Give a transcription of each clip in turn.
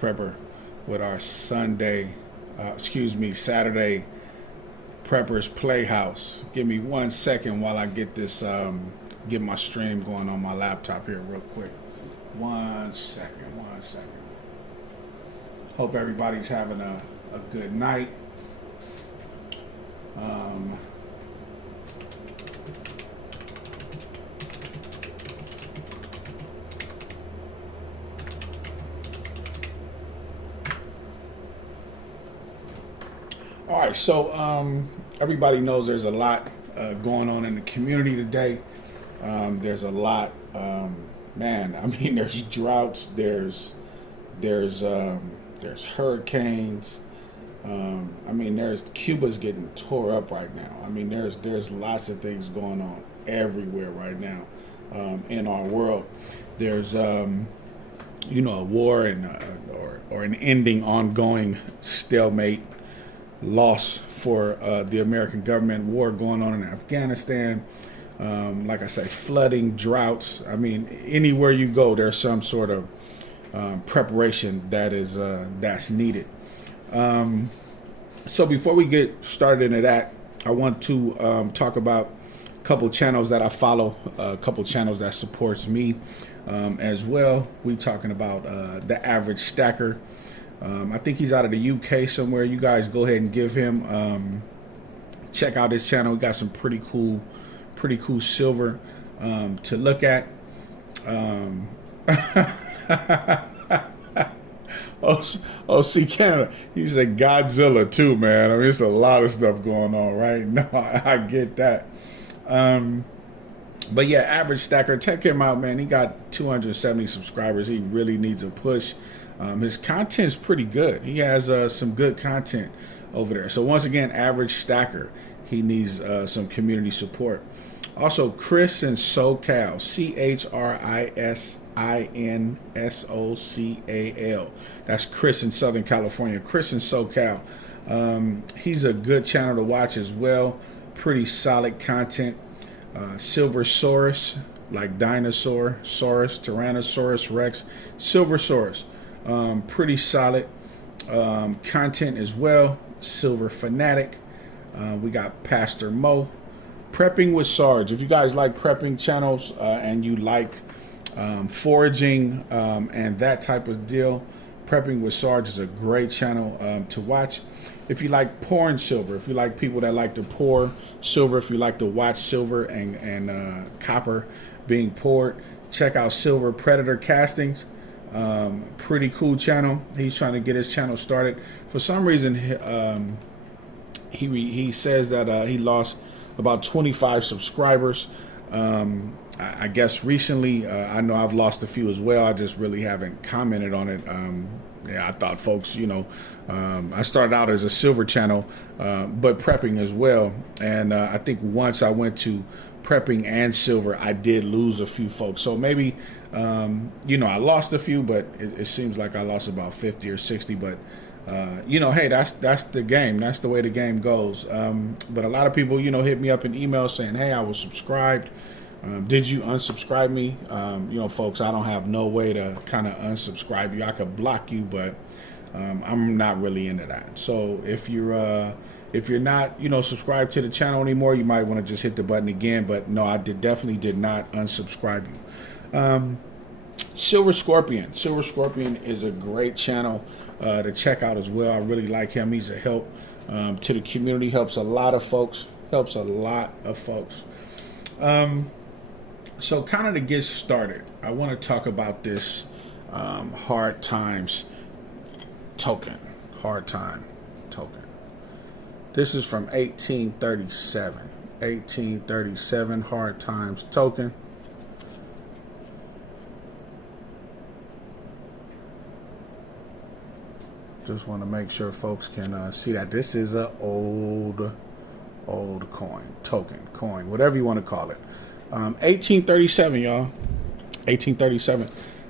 Prepper with our Saturday Preppers Playhouse. Give me 1 second while I get this, get my stream going on my laptop here real quick. 1 second. Hope everybody's having a good night. All right, so everybody knows there's a lot going on in the community today. There's a lot, man. I mean, there's droughts, there's hurricanes. I mean, Cuba's getting tore up right now. I mean, there's lots of things going on everywhere right now in our world. There's a war or an ending, ongoing stalemate, loss for the American government, war going on in Afghanistan. Like I say, flooding, droughts. I mean, anywhere you go, there's some sort of preparation that's needed. So before we get started into that, I want to talk about a couple channels that I follow, a couple channels that supports me as well. We talking about the Average Stacker. I think he's out of the UK somewhere. You guys go ahead and give him, check out his channel. We got some pretty cool silver to look at. OC Canada, he said Godzilla too, man. I mean, it's a lot of stuff going on, right? No, I get that. But yeah, Average Stacker, check him out, man. He got 270 subscribers. He really needs a push. His content's pretty good. He has some good content over there. So once again, Average Stacker, he needs some community support. Also, Chris in SoCal, ChrisInsoccal. That's Chris in Southern California. Chris in SoCal. He's a good channel to watch as well. Pretty solid content. Silversaurus, like dinosaur, Saurus, Tyrannosaurus Rex, Silversaurus. Pretty solid content as well. Silver Fanatic. We got Pastor Mo. Prepping with Sarge. If you guys like prepping channels and you like foraging and that type of deal, Prepping with Sarge is a great channel to watch. If you like pouring silver, if you like people that like to pour silver, if you like to watch silver and copper being poured, check out Silver Predator Castings. Pretty cool channel. He's trying to get his channel started. For some reason, he says that he lost about 25 subscribers. I guess recently, I know I've lost a few as well. I just really haven't commented on it. Yeah, I thought folks, I started out as a silver channel, but prepping as well. And I think once I went to prepping and silver, I did lose a few folks. So maybe, I lost a few, but it seems like I lost about 50 or 60. But hey, that's the game. That's the way the game goes. But a lot of people, hit me up in email saying, hey, I was subscribed. Did you unsubscribe me? Folks, I don't have no way to kind of unsubscribe you. I could block you, but I'm not really into that. So if you're not, subscribed to the channel anymore, you might want to just hit the button again. But no, I definitely did not unsubscribe you. Silver Scorpion. Silver Scorpion is a great channel to check out as well. I really like him. He's a help to the community. Helps a lot of folks. So kind of to get started, I want to talk about this Hard Times token. Hard Time token. This is from 1837. 1837 Hard Times token. Just want to make sure folks can see that this is a old coin, whatever you want to call it. 1837, y'all. 1837.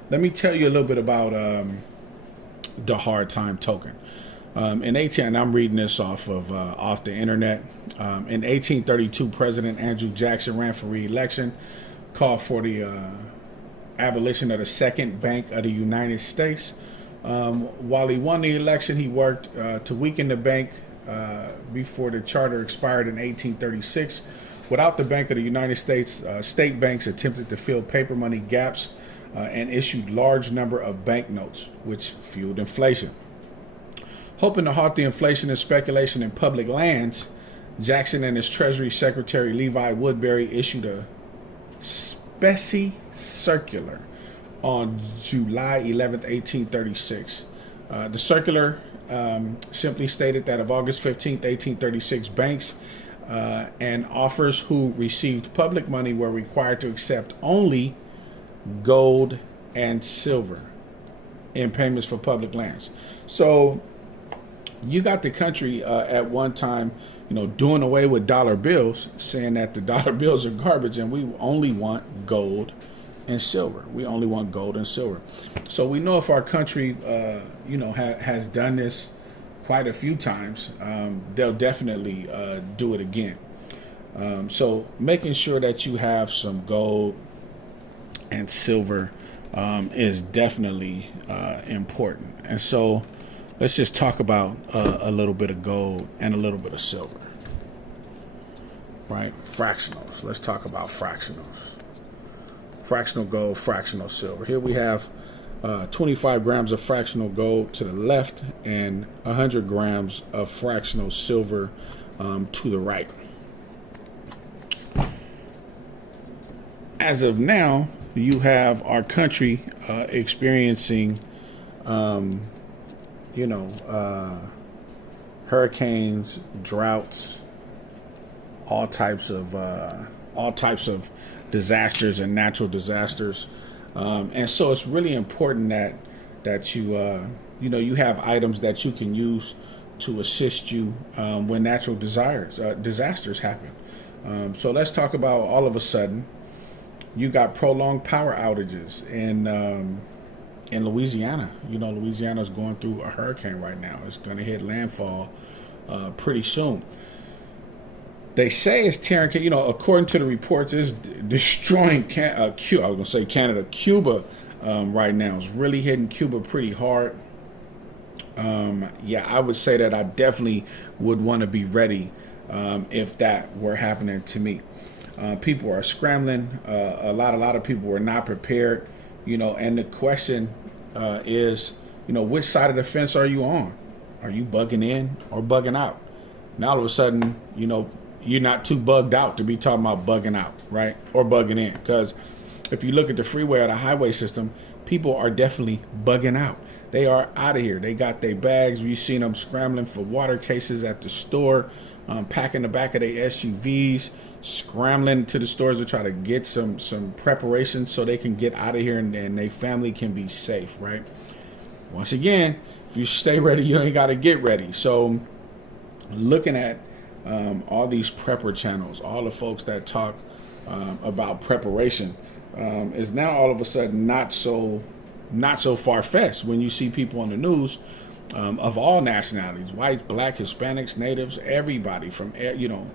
Let me tell you a little bit about the Hard Time token. In 18, and I'm reading this off the internet. In 1832, President Andrew Jackson ran for re-election, called for the abolition of the Second Bank of the United States, While he won the election, he worked to weaken the bank before the charter expired in 1836. Without the Bank of the United States, state banks attempted to fill paper money gaps and issued large number of banknotes, which fueled inflation. Hoping to halt the inflation and speculation in public lands, Jackson and his Treasury Secretary Levi Woodbury issued a specie circular on July 11, 1836. The circular simply stated that of August 15, 1836, banks and offers who received public money were required to accept only gold and silver in payments for public lands. So you got the country at one time, doing away with dollar bills, saying that the dollar bills are garbage and we only want gold and silver. We only want gold and silver. So we know if our country, has done this quite a few times, they'll definitely do it again. So making sure that you have some gold and silver is definitely important. And so let's just talk about a little bit of gold and a little bit of silver. Right? Fractionals. Let's talk about fractionals. Fractional gold, fractional silver. Here we have 25 grams of fractional gold to the left and 100 grams of fractional silver to the right. As of now, you have our country experiencing, hurricanes, droughts, all types of disasters and natural disasters, and so it's really important that you have items that you can use to assist you when natural disasters happen. So let's talk about, all of a sudden you got prolonged power outages in Louisiana. Louisiana is going through a hurricane right now. It's going to hit landfall pretty soon. They say it's tearing, according to the reports, it's destroying Canada. Cuba right now is really hitting Cuba pretty hard. I would say that I definitely would want to be ready if that were happening to me. People are scrambling. A lot of people were not prepared. And the question is, which side of the fence are you on? Are you bugging in or bugging out? Now all of a sudden, you're not too bugged out to be talking about bugging out, right? Or bugging in. Because if you look at the freeway or the highway system, people are definitely bugging out. They are out of here. They got their bags. We've seen them scrambling for water cases at the store, packing the back of their SUVs, scrambling to the stores to try to get some preparation so they can get out of here and their family can be safe, right? Once again, if you stay ready, you ain't got to get ready. So looking at all these prepper channels, all the folks that talk about preparation, is now all of a sudden not so far-fetched when you see people on the news of all nationalities, white, black, Hispanics, natives, everybody from,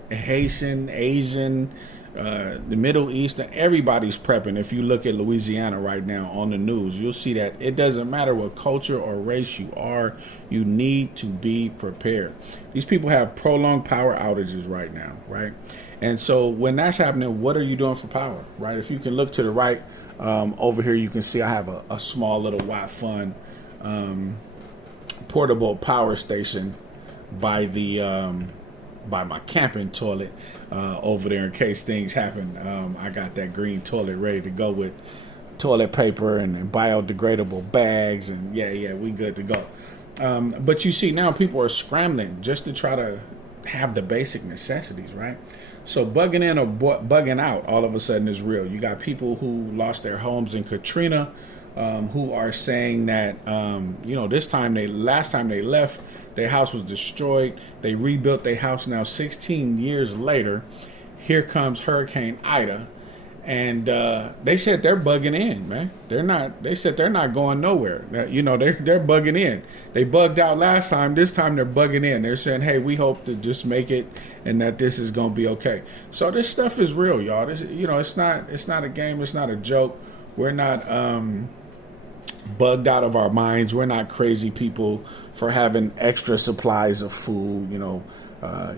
Haitian, Asian, the Middle East, everybody's prepping. If you look at Louisiana right now on the news, you'll see that it doesn't matter what culture or race you are, you need to be prepared. These people have prolonged power outages right now, right? And so when that's happening, what are you doing for power, right? If you can look to the right, over here you can see I have a small little Watt Fun portable power station by my camping toilet over there in case things happen. I got that green toilet ready to go with toilet paper and biodegradable bags, and we good to go. But you see now people are scrambling just to try to have the basic necessities, right? So bugging in or bugging out all of a sudden is real. You got people who lost their homes in Katrina, who are saying that last time they left, their house was destroyed. They rebuilt their house. Now 16 years later, here comes Hurricane Ida, and they said they're bugging in, man. They said they're not going nowhere. They're bugging in. They bugged out last time. This time they're bugging in. They're saying, hey, we hope to just make it and that this is going to be okay. So this stuff is real, y'all. This, it's not a game. It's not a joke. We're not bugged out of our minds. We're not crazy people for having extra supplies of food,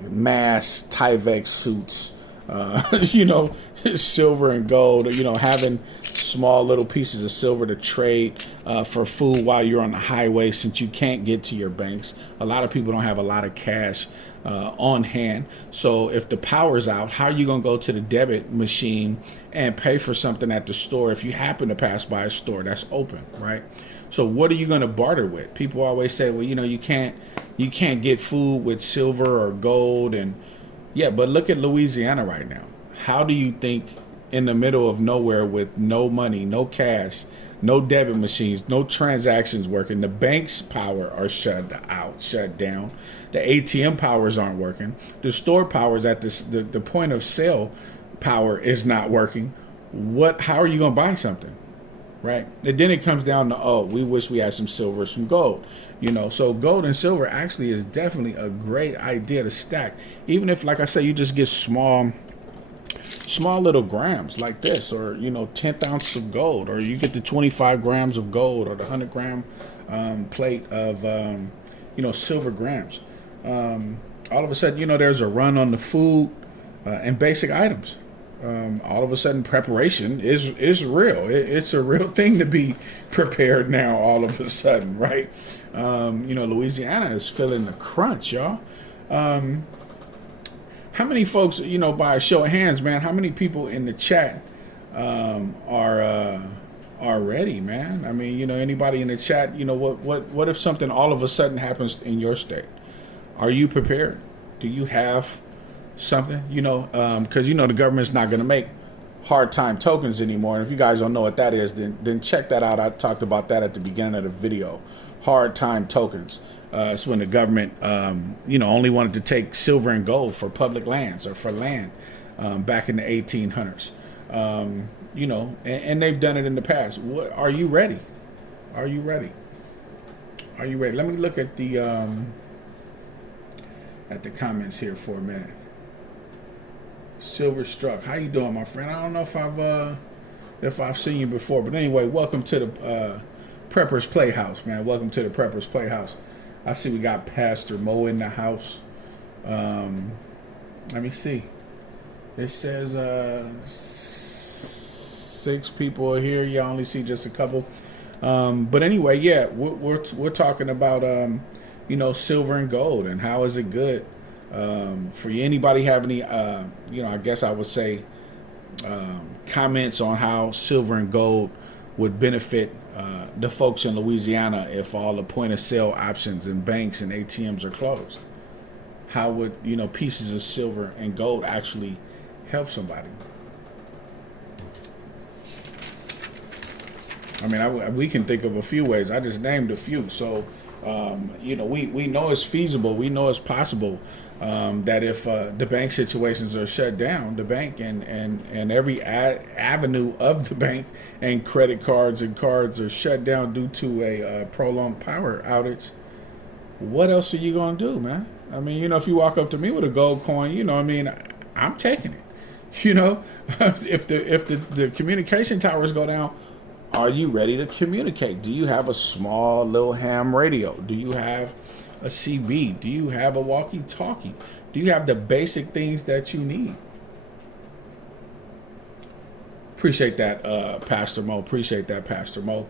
masks, Tyvek suits, silver and gold, having small little pieces of silver to trade for food while you're on the highway, since you can't get to your banks. A lot of people don't have a lot of cash on hand. So if the power's out, how are you going to go to the debit machine and pay for something at the store if you happen to pass by a store that's open, right? So what are you going to barter with? People always say, well, you can't get food with silver or gold. And yeah, but look at Louisiana right now. How do you think in the middle of nowhere with no money, no cash, no debit machines, no transactions working, the bank's power are shut down, the ATM powers aren't working, the store powers at the point of sale power is not working. How are you going to buy something? Right? And then it comes down to, we wish we had some silver, some gold. So gold and silver actually is definitely a great idea to stack. Even if, like I said, you just get small little grams like this, or 10th ounce of gold, or you get the 25 grams of gold, or the 100-gram plate of silver grams. All of a sudden, there's a run on the food and basic items. All of a sudden, preparation is real. It's a real thing to be prepared now. All of a sudden, right? Louisiana is feeling the crunch, y'all. How many folks, by a show of hands, man, how many people in the chat are ready, man? I mean, anybody in the chat, what if something all of a sudden happens in your state? Are you prepared? Do you have something? Because the government's not going to make hard time tokens anymore. And if you guys don't know what that is, then check that out. I talked about that at the beginning of the video. Hard time tokens. It's when the government, only wanted to take silver and gold for public lands or for land back in the 1800s. And they've done it in the past. Are you ready? Are you ready? Are you ready? Let me look at the comments here for a minute. Silver Struck, how you doing, my friend? I don't know if I've seen you before, but anyway, welcome to the Preppers Playhouse, man. Welcome to the Preppers Playhouse. I see we got Pastor Mo in the house. Let me see. It says 6 people are here. You only see just a couple. But anyway, yeah, we're talking about silver and gold, and how is it good. For anybody have any, I guess I would say comments on how silver and gold would benefit the folks in Louisiana if all the point of sale options and banks and ATMs are closed. How would pieces of silver and gold actually help somebody? I mean, we can think of a few ways. I just named a few. So we know it's feasible. We know it's possible that if the bank situations are shut down, the bank and every avenue of the bank and credit cards and cards are shut down due to a prolonged power outage, what else are you going to do, man? I mean, if you walk up to me with a gold coin, I'm taking it. If the communication towers go down, are you ready to communicate? Do you have a small little ham radio? Do you have a CB? Do you have a walkie-talkie? Do you have the basic things that you need? Appreciate that, Pastor Mo. Appreciate that, Pastor Mo.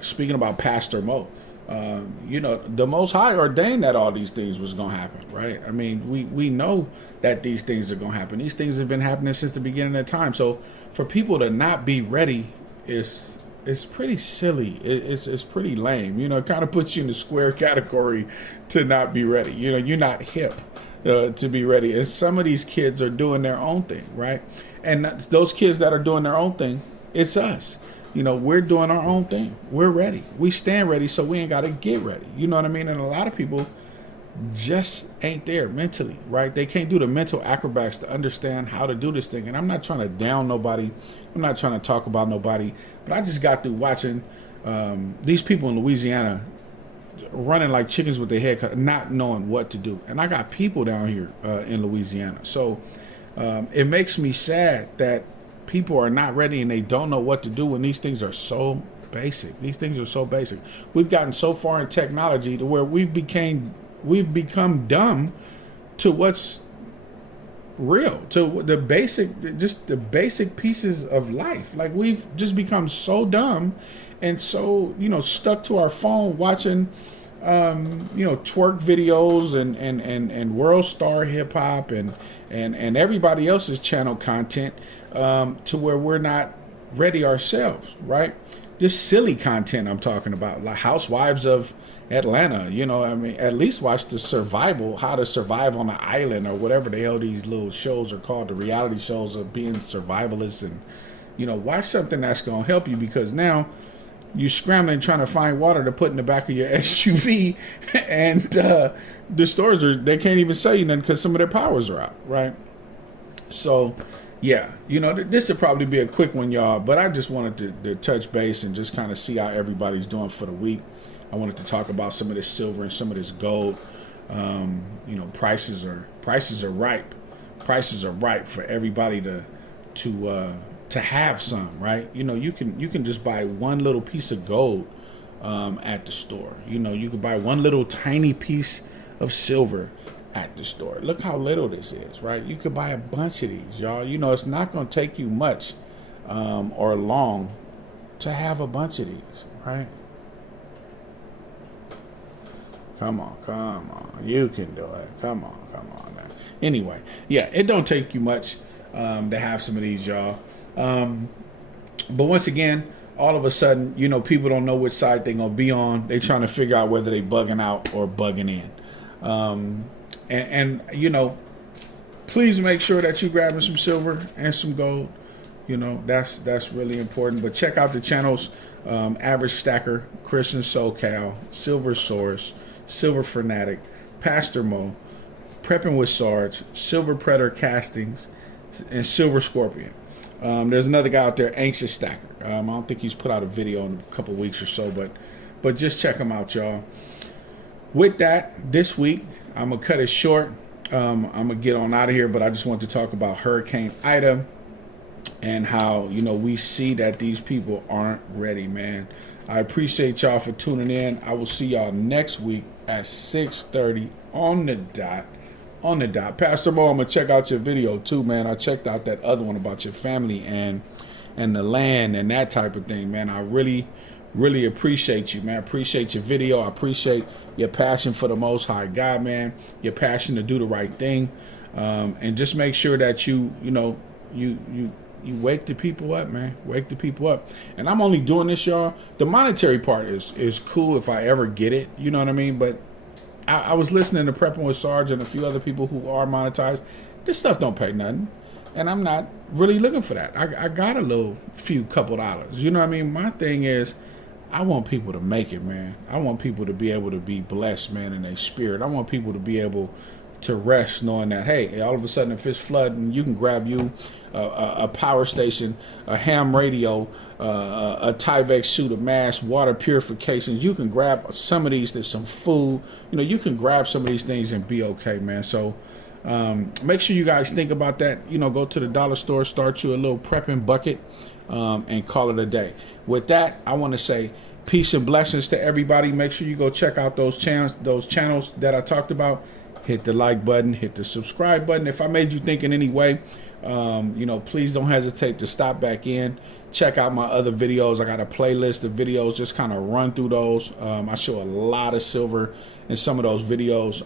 Speaking about Pastor Mo, the Most High ordained that all these things was going to happen, right? I mean, we know that these things are going to happen. These things have been happening since the beginning of time. So for people to not be ready is pretty silly. It's pretty lame. It kind of puts you in the square category to not be ready. You're not hip to be ready. And some of these kids are doing their own thing, right? And those kids that are doing their own thing, it's us. We're doing our own thing. We're ready. We stand ready, so we ain't got to get ready. You know what I mean? And a lot of people just ain't there mentally, right? They can't do the mental acrobatics to understand how to do this thing. And I'm not trying to down nobody. I'm not trying to talk about nobody. But I just got through watching these people in Louisiana running like chickens with their head cut, not knowing what to do. And I got people down here in Louisiana. So it makes me sad that people are not ready and they don't know what to do when these things are so basic. These things are so basic. We've gotten so far in technology to where we've become dumb to what's real, to the basic, just the basic pieces of life. Like, we've just become so dumb and so, stuck to our phone watching twerk videos and world star hip hop and everybody else's channel content, to where we're not ready ourselves, right? Just silly content I'm talking about, like Housewives of Atlanta, at least watch how to survive on an island, or whatever the hell these little shows are called, the reality shows of being survivalists. And, watch something that's going to help you, because now you're scrambling trying to find water to put in the back of your SUV, and the stores they can't even sell you nothing because some of their powers are out, right? So, yeah, this would probably be a quick one, y'all, but I just wanted to touch base and just kind of see how everybody's doing for the week. I wanted to talk about some of this silver and some of this gold. Prices are ripe. Prices are ripe for everybody to have some, right? You can just buy one little piece of gold at the store. You could buy one little tiny piece of silver at the store. Look how little this is, right? You could buy a bunch of these, y'all. It's not going to take you much or long to have a bunch of these, right? Come on. You can do it. Come on, man. Anyway, yeah, it don't take you much to have some of these, y'all. But once again, all of a sudden, people don't know which side they're going to be on. They're trying to figure out whether they bugging out or bugging in. And please make sure that you're grabbing some silver and some gold. That's really important. But check out the channels, Average Stacker, Christian SoCal, Silver Source, Silver Fanatic, Pastor Mo, Prepping with Sarge, Silver Predator Castings, and Silver Scorpion. There's another guy out there, Anxious Stacker. I don't think he's put out a video in a couple weeks or so, but just check him out, y'all. With that, this week, I'm going to cut it short. I'm going to get on out of here, but I just want to talk about Hurricane Ida and how, we see that these people aren't ready, man. I appreciate y'all for tuning in. I will see y'all next week at 6:30 on the dot. Pastor Mo, I'm going to check out your video too, man. I checked out that other one about your family and the land and that type of thing, man. I really, really appreciate you, man. I appreciate your video. I appreciate your passion for the Most High God, man. Your passion to do the right thing. And just make sure that you wake the people up, man. Wake the people up. And I'm only doing this, y'all. The monetary part is cool if I ever get it. You know what I mean? But I was listening to Prepping with Sarge and a few other people who are monetized. This stuff don't pay nothing. And I'm not really looking for that. I got a couple dollars. You know what I mean? My thing is, I want people to make it, man. I want people to be able to be blessed, man, in their spirit. I want people to be able to rest knowing that, hey, all of a sudden if it's flooding, you can grab you a power station, a ham radio, a Tyvek suit, a mask, water purifications. You can grab some of these. There's some food. You can grab some of these things and be okay, man. So make sure you guys think about that. Go to the dollar store, start you a little prepping bucket, and call it a day. With that, I want to say peace and blessings to everybody. Make sure you go check out those channels that I talked about. Hit the like button, hit the subscribe button. If I made you think in any way, please don't hesitate to stop back in. Check out my other videos. I got a playlist of videos. Just kind of run through those. I show a lot of silver in some of those videos.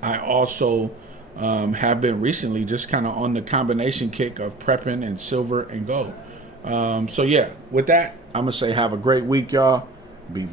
I also have been recently just kind of on the combination kick of prepping and silver and gold. So yeah, with that, I'm going to say have a great week, y'all. Be blessed.